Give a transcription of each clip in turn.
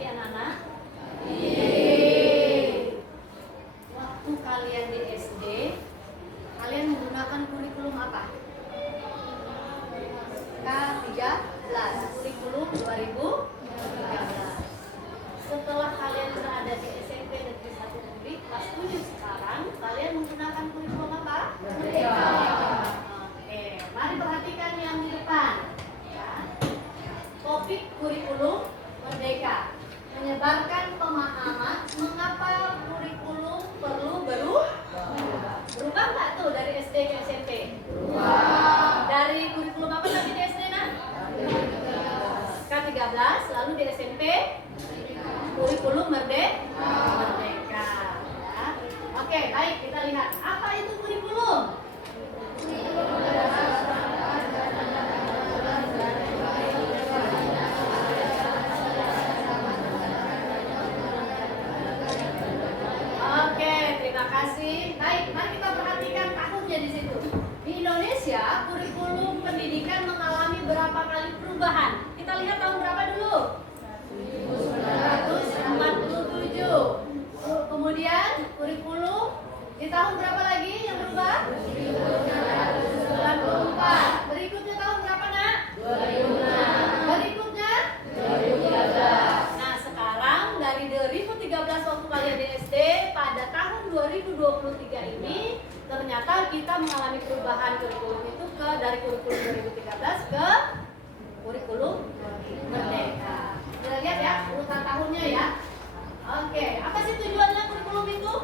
ini anak-anak? Waktu kalian di SD, kalian menggunakan kurikulum apa? K13, kurikulum 2013. Setelah kalian berada di SMP Negeri 1 Negeri kelas 7 sekarang, kalian menggunakan kurikulum apa? Merdeka. Oke, mari perhatikan yang di depan. Ya. Topik kurikulum Merdeka. Menyebarkan pemahaman mengapa kurikulum perlu berubah nggak tuh dari SD ke SMP? Dari kurikulum apa tadi di SD, nak? K13, lalu di SMP kurikulum merdeka. Ya. Oke, baik, kita lihat apa itu kurikulum. Oke, terima kasih. Baik, mari kita perhatikan tahunnya di situ. Di Indonesia, kurikulum pendidikan mengalami berapa kali perubahan? Kita lihat tahun berapa dulu? 1947. Kemudian kurikulum di tahun berapa lagi yang berubah? 1994. Berikutnya tahun berapa, nak? 2006. Berikutnya 2013. Nah, sekarang dari 2013 waktu kalian di SD, pada tahun 2023 ini ternyata kita mengalami perubahan kurikulum itu dari kurikulum 2013 ke kurikulum merdeka. Kita lihat ya urutan tahunnya ya. Oke, apa sih tujuannya kurikulum itu?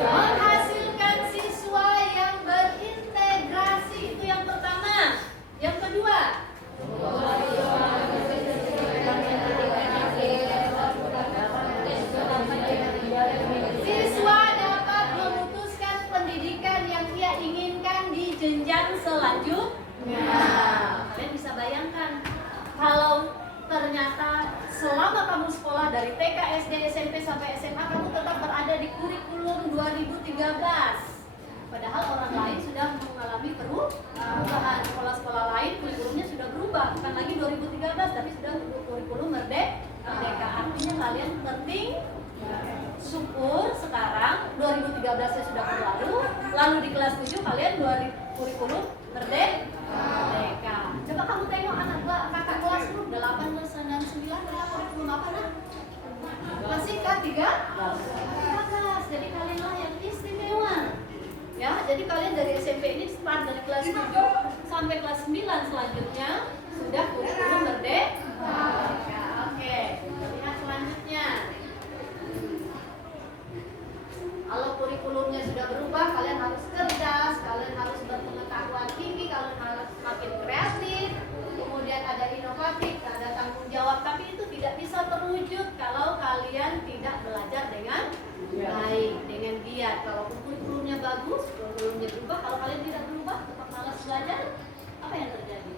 Menghasilkan siswa yang berintegrasi, itu yang pertama. Yang kedua, siswa dapat memutuskan pendidikan yang ia inginkan di jenjang selanjutnya. Kalian bisa bayangkan kalau ternyata selama kamu sekolah dari TK, SD, SMP sampai SMA kamu tetap berada di kurikulum 2013. Padahal orang lain sudah mengalami perubahan. Sekolah-sekolah lain kurikulumnya sudah berubah, bukan lagi 2013 tapi sudah kurikulum merdeka. Artinya kalian penting syukur sekarang 2013 sudah berlalu, lalu di kelas 7 kalian kurikulum merdeka. Coba kamu tengok kakak kelas 8 dan 9 adalah kurikulum apa, nak? Masih K13. Jadi kalianlah yang istimewa. Ya, jadi kalian dari SMP ini start dari kelas 7 sampai kelas 9 selanjutnya sudah kurikulum merdeka. Oke, lihat selanjutnya. Kalau kurikulumnya sudah berubah, kalian harus cerdas, kalian harus berpengetahuan tinggi, kalian harus makin kreatif, kemudian ada inovatif, ada tanggung jawab. Tapi itu tidak bisa terwujud kalau kalian tidak belajar dengan baik, dengan giat. Kalau kurikulumnya bagus, kurikulumnya berubah, kalau kalian tidak berubah, tetap malas belajar, apa yang terjadi?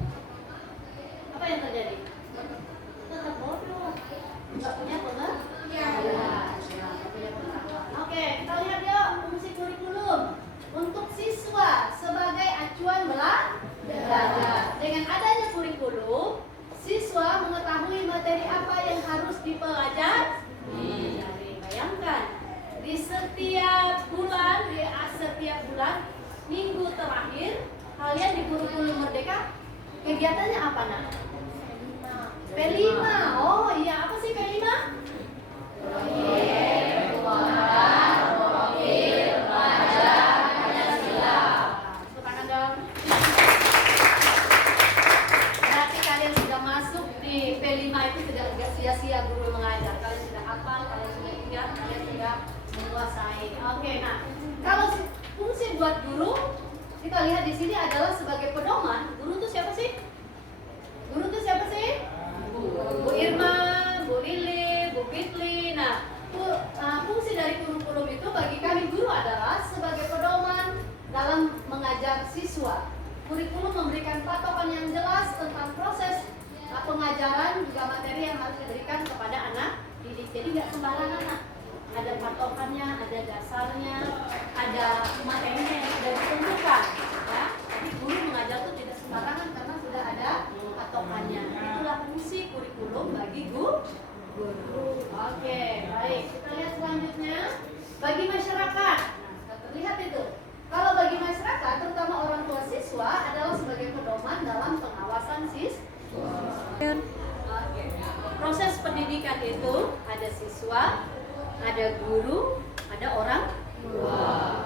Apa yang terjadi? Tetap bodoh, nggak punya pengetahuan. Oke, kita lihat yuk fungsi kurikulum untuk siswa sebagai acuan belajar. Dengan adanya kurikulum, siswa mengetahui materi apa yang harus dipelajari. Bayangkan, di setiap bulan, minggu terakhir, kalian di kurikulum merdeka, kegiatannya apa, nak? P5. Oh iya, apa sih P5? Sia-sia guru mengajar, kalian sudah hafal, kalian sudah ingat, kalian sudah menguasai. Oke, nah kalau fungsi buat guru kita lihat di sini adalah sebagai pedoman. Guru itu siapa sih? Guru itu siapa sih? Bu Irma, Bu Lili, Bu Fitli. Nah, fungsi dari kurikulum itu bagi kami guru adalah sebagai pedoman dalam mengajar siswa. Kurikulum memberikan patokan yang jelas tentang proses pengajaran juga materi yang harus diberikan kepada anak didik. Jadi nggak sembarangan, nak. Ada patokannya, ada dasarnya, ada materinya yang sudah ditentukan. Ya, jadi guru mengajar itu tidak sembarangan karena sudah ada patokannya. Itulah calon Oke. Proses pendidikan itu ada siswa, ada guru, ada orang tua.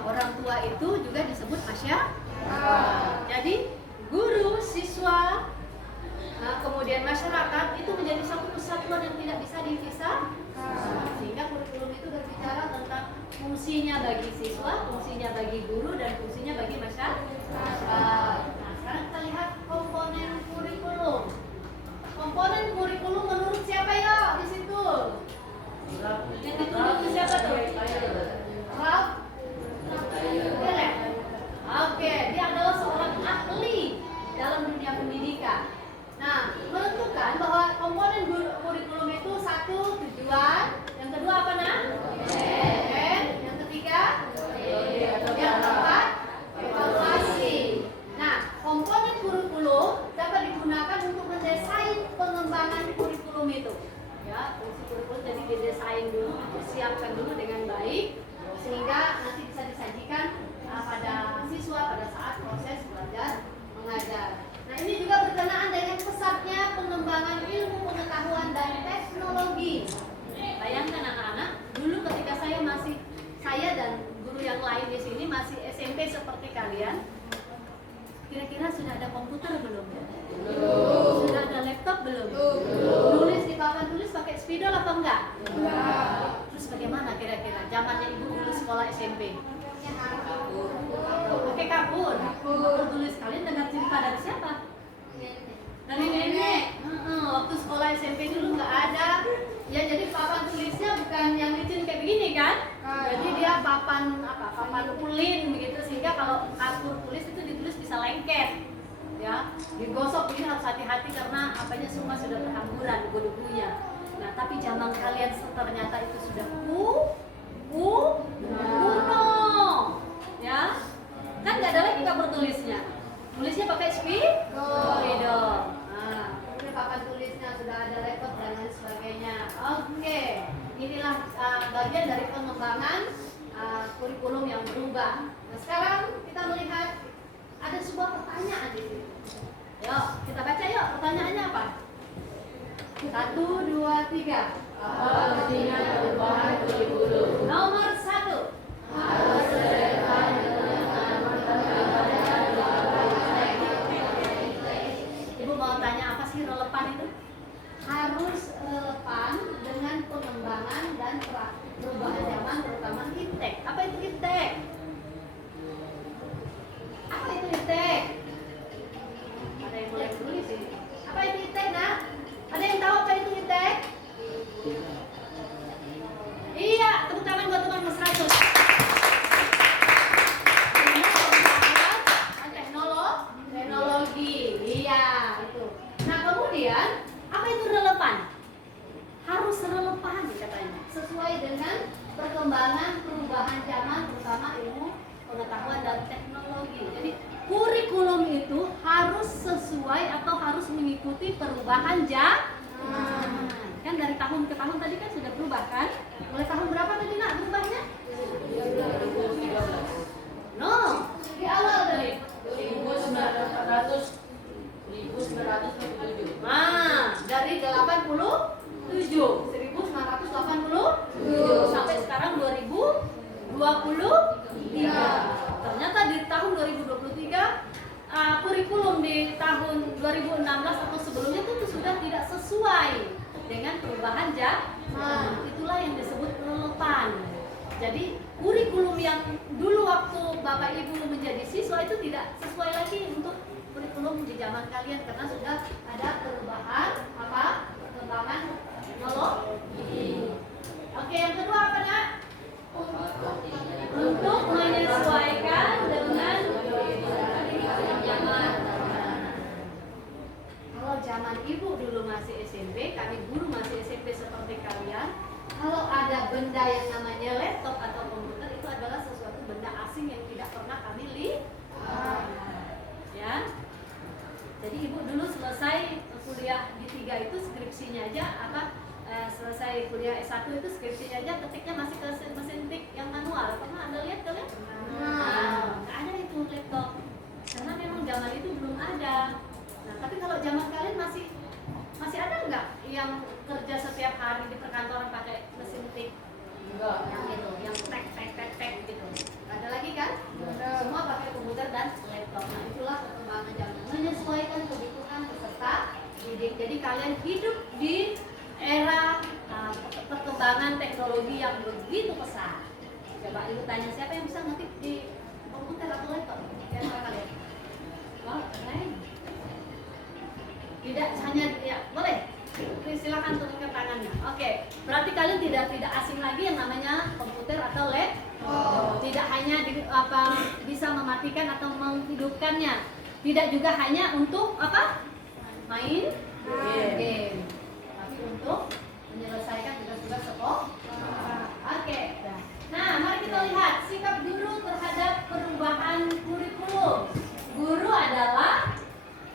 Orang tua itu juga disebut masyarakat. Jadi guru, siswa, kemudian masyarakat itu menjadi satu kesatuan yang tidak bisa dipisah. Sehingga kurikulum itu berbicara tentang fungsinya bagi siswa, fungsinya bagi guru, dan fungsinya bagi masyarakat. Nah, sekarang kita lihat komponen kurikulum. Komponen kurikulum menurut siapa ya di situ? Yang ditunjuk itu siapa tuh? Ralph Willem. Oke, dia adalah seorang ahli dalam dunia pendidikan. Nah, menentukan bahwa komponen kurikulum itu satu, tujuan, yang kedua apa nah? Yang ketiga, yang keempat, evaluasi. Nah, komponen kurikulum dapat digunakan untuk mendesain pengembangan kurikulum itu. Ya, fungsi kurikulum jadi didesain dulu, dipersiapkan dulu dengan baik sehingga nanti bisa disajikan pada siswa pada saat proses belajar mengajar. Nah, ini juga berkenaan dengan pesatnya pengembangan ilmu pengetahuan dan teknologi. Bayangkan anak-anak, dulu ketika saya dan guru yang lain di sini masih SMP seperti kalian, kira-kira sudah ada komputer belum? Belum. Sudah ada laptop belum? Belum. Nulis di papan tulis pakai spidol apa enggak? Enggak. Terus bagaimana kira-kira zamannya ibu dulu sekolah SMP? Pakai kapur. Kapur tulis. Kalian dengar cerita dari siapa? Dari nenek. Waktu sekolah SMP dulu nggak ada. Ya, jadi papan tulisnya bukan yang licin kayak begini kan? Jadi dia papan ulin begitu, sehingga kalau kapur tulis itu ditulis bisa lengket. Ya, digosok ini harus hati-hati karena apanya semua sudah berhamburan debu-debunya. Nah, tapi zaman kalian ternyata itu sudah kuno. Ya, kan nggak ada lagi kapur tulisnya. Tulisnya pakai spidol. Nah, kemudian papan tulisnya sudah ada laptop dan lain sebagainya. Oke, inilah bagian dari pengembangan kurikulum yang berubah. Nah, sekarang kita melihat ada sebuah pertanyaan di sini. Yuk, kita baca yuk. Pertanyaannya apa? 1, 2, 3. Apa artinya perubahan kurikulum? Nomor 1. Harus relevan dengan Ibu mau tanya apa sih relevan itu? Harus relevan dengan pengembangan dan perubahan zaman, terutama iptek. Apa itu iptek? Apa itu iptek? Ada yang boleh tulis sih. Apa itu iptek, nak? Ada yang tahu apa itu iptek? Iya, tepuk tangan buat teman Mas Rasul. Teknologi, iya itu. Nah, kemudian apa itu relevan? Harus relevan katanya, sesuai dengan perkembangan perubahan zaman, terutama ilmu pengetahuan dan teknologi. Jadi kurikulum itu harus sesuai atau harus mengikuti perubahan zaman. Kan dari tahun ke tahun tadi kan sudah berubah kan? Mulai tahun berapa tadi nak berubahnya? 2013. No, di awal dari 1947. Nah, dari 1987 sampai sekarang 2023. Ternyata di tahun 2023 kurikulum di tahun 2016 atau sebelumnya itu sudah tidak sesuai dengan perubahan zaman. Itulah yang disebut relevan. Jadi kurikulum yang dulu waktu Bapak Ibu menjadi siswa itu tidak sesuai lagi untuk kurikulum di zaman kalian karena sudah ada perubahan perkembangan teknologi. Oke, yang kedua apa nak? Untuk menyesuaikan dengan zaman. Kalau zaman ibu dulu masih SMP, kami guru masih SMP seperti kalian. Kalau ada benda yang namanya laptop atau komputer itu adalah sesuatu benda asing yang tidak pernah kami lihat. Ya. Jadi ibu dulu selesai kuliah di 3 itu skripsinya aja selesai kuliah S1 itu skripsinya aja ketiknya masih ke mesin tik yang manual. Pernah Anda lihat kalian? Nggak ada itu laptop. Karena memang zaman itu belum ada. Nah, tapi kalau zaman yang kerja setiap hari di perkantoran pakai mesin tik? Enggak. Yang itu, yang tek gitu. Ada lagi kan? Enggak. Semua pakai komputer dan laptop. Nah, itulah perkembangan zaman. Menyesuaikan kebutuhan peserta didik. Jadi kalian hidup di era perkembangan teknologi yang begitu pesat. Coba ibu tanya siapa yang bisa ngetik di komputer atau laptop? Di antara kalian? Oh, keren. Tidak hanya ya, boleh. Silakan turunkan tangannya. Oke, berarti kalian tidak asing lagi yang namanya komputer atau laptop. Tidak hanya bisa mematikan atau menghidupkannya. Tidak juga hanya untuk main game. Tapi untuk menyelesaikan tugas-tugas sekolah. Oke. Nah, mari kita lihat sikap guru terhadap perubahan kurikulum. Guru adalah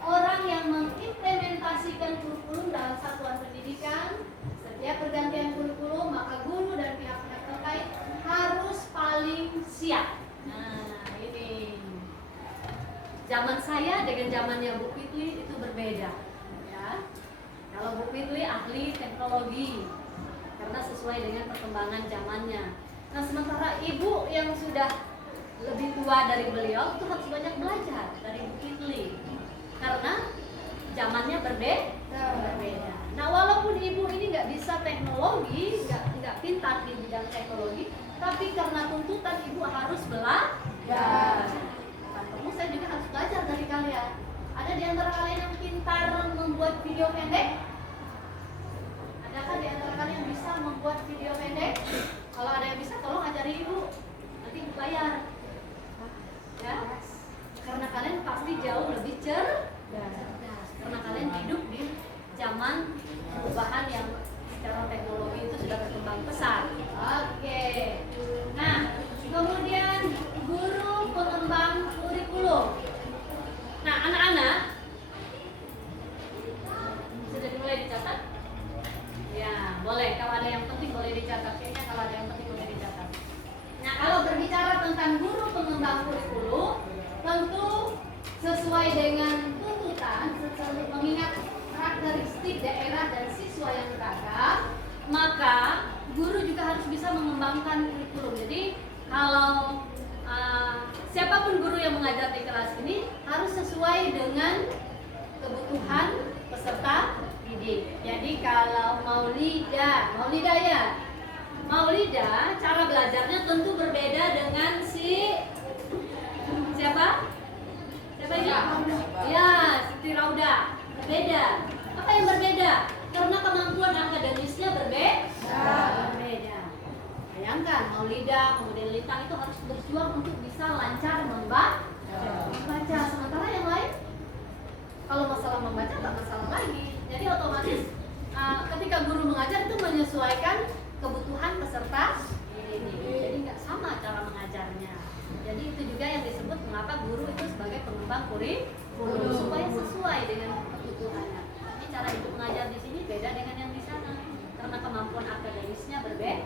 orang yang mengimplementasikan kurikulum dalam satuan pendidikan. Setiap pergantian kurikulum, maka guru dan pihak-pihak terkait harus paling siap. Nah, ini zaman saya dengan zamannya Bu Fitri itu berbeda, ya. Kalau Bu Fitri ahli teknologi, karena sesuai dengan perkembangan zamannya. Nah, sementara ibu yang sudah lebih tua dari beliau itu harus banyak belajar dari Bu Fitri. Karena zamannya berbeda. Nah, walaupun ibu ini nggak bisa teknologi, nggak pintar di bidang teknologi, tapi karena tuntutan ibu harus belajar. Kamu saya juga harus belajar dari kalian. Ada di antara kalian yang pintar membuat video pendek? Adakah di antara kalian yang bisa membuat video pendek? Kalau ada yang bisa, tolong ajari ibu. Nanti ibu bayar. Ya. Karena kalian pasti jauh lebih cerdas. Karena kalian hidup di zaman perubahan yang secara teknologi itu sudah berkembang pesat. Oke. Nah, kemudian guru pengembang kurikulum. Nah, anak-anak sudah dimulai dicatat? Ya, boleh. Kalau ada yang penting boleh dicatat. Kayaknya kalau ada yang penting boleh dicatat. Nah, kalau berbicara tentang guru pengembang kurikulum, tentu sesuai dengan tuntutan, mengingat karakteristik daerah dan siswa yang beragam, maka guru juga harus bisa mengembangkan kurikulum. Jadi kalau siapapun guru yang mengajar di kelas ini harus sesuai dengan kebutuhan peserta didik. Jadi kalau Maulida cara belajarnya tentu berbeda dengan siapa ini? Ya, Siti Rauda. Berbeda. Apa yang berbeda? Karena kemampuan akademisnya berbeda. Bayangkan Maulida kemudian Lintang itu harus berjuang untuk bisa lancar membaca. Sementara yang lain kalau masalah membaca tak masalah lagi. Jadi otomatis ketika guru mengajar itu menyesuaikan kebutuhan peserta didik. Jadi nggak sama cara mengajarnya. Jadi itu juga yang disebut mengapa guru itu sebagai pengembang kurikulum supaya sesuai dengan kebutuhannya. Ini cara ibu mengajar di sini beda dengan yang di sana karena kemampuan akademisnya berbeda.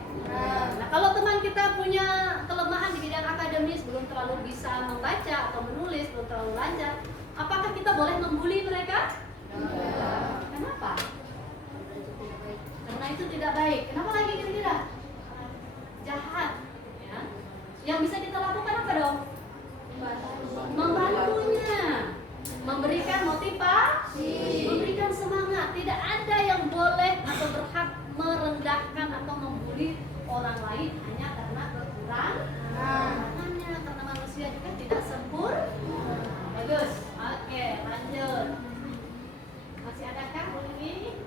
Nah, kalau teman kita punya kelemahan di bidang akademis, belum terlalu bisa membaca atau menulis, belum terlalu lancar, apakah kita boleh membuli mereka? Kenapa? Karena itu tidak baik. Kenapa lagi kira-kira? Jahat. Ya. Yang bisa kita lakukan apa dong? Membantunya, memberikan motivasi, memberikan semangat. Tidak ada yang boleh atau berhak merendahkan atau membuli orang lain hanya karena kekurangannya, karena manusia juga tidak sempurna. Bagus. Oke, lanjut. Masih adakah ini?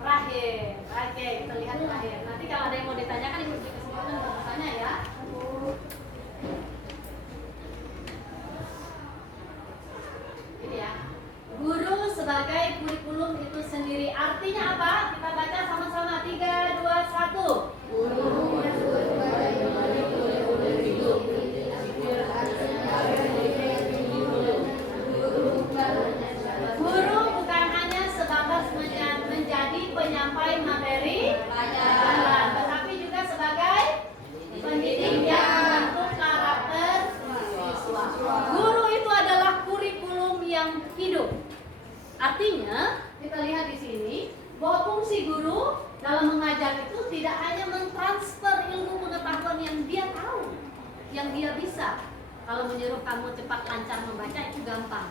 Terakhir. Oke, kita lihat terakhir. Nanti kalau ada yang mau ditanyakan ibu beri kesempatan untuk bertanya ya. Ini ya. Guru sebagai kurikulum itu sendiri artinya apa? Kita baca sama-sama 3, 2, 1. Guru sebagai kurikulum hidup. Guru bukan hanya sebatas menjadi penyampai materi pelajaran, tetapi juga sebagai pendidik yang membentuk karakter siswa. Guru itu adalah kurikulum yang hidup. Artinya kita lihat di sini bahwa fungsi guru dalam mengajar itu tidak hanya mentransfer ilmu pengetahuan yang dia tahu, yang dia bisa. Kalau menyuruh kamu cepat lancar membaca itu gampang.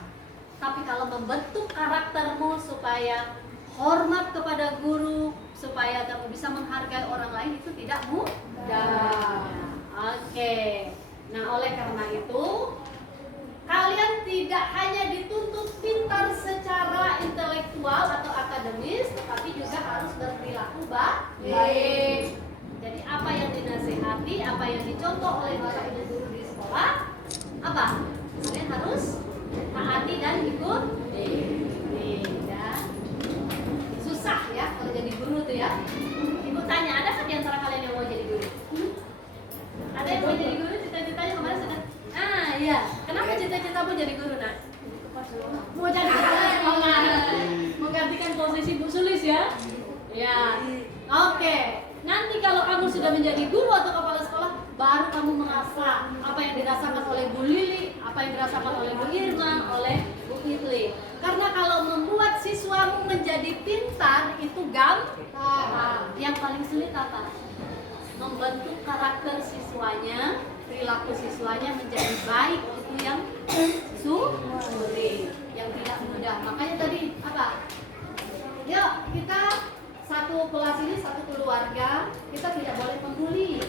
Tapi kalau membentuk karaktermu supaya hormat kepada guru, supaya kamu bisa menghargai orang lain itu tidak mudah. Oke. Nah, oleh karena itu kalian tidak hanya dituntut pintar secara intelektual atau akademis, tetapi juga harus berperilaku baik. Jadi apa yang dinasihati, apa yang dicontoh oleh bapak ibu guru di sekolah, apa? Kalian harus taati dan ikut. Ya. Susah ya kalau jadi guru tuh ya. Ibu tanya, ada kan di antara kalian yang mau jadi guru? Ada yang mau jadi guru? Cita-citanya kemarin sudah. Ah iya. Kenapa cita-citamu jadi guru, Nak? Mau jadi sekolah. Menggantikan posisi Bu Sulis ya? Ya. Oke. Nanti kalau kamu sudah menjadi guru atau kepala sekolah, baru kamu merasa apa yang dirasakan oleh Bu Lili, apa yang dirasakan oleh Bu Irma, oleh Bu Itli. Karena kalau membuat siswamu menjadi pintar itu gampang. Yang paling sulit apa? Membentuk karakter siswanya, perilaku siswanya menjadi baik, itu yang sulit, yang tidak mudah. Makanya tadi apa? Yuk kita satu kelas ini satu keluarga, kita tidak boleh membuli,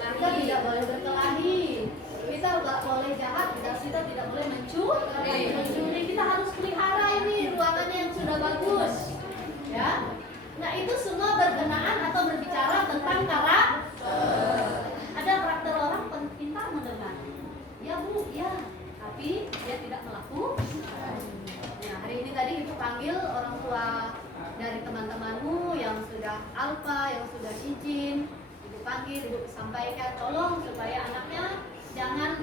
kita tidak boleh berkelahi, kita nggak boleh jahat, kita tidak boleh mencuri. Kita harus pelihara ini ruangannya yang sudah bagus, ya. Nah itu semua berkenaan atau berbicara tentang karakter. Ada karakter orang pintar mendengar, ya Bu, ya, tapi dia tidak melakukan. Nah hari ini tadi ibu panggil orang tua dari teman-temanmu yang sudah alfa, yang sudah izin, ibu panggil, ibu sampaikan tolong supaya anaknya jangan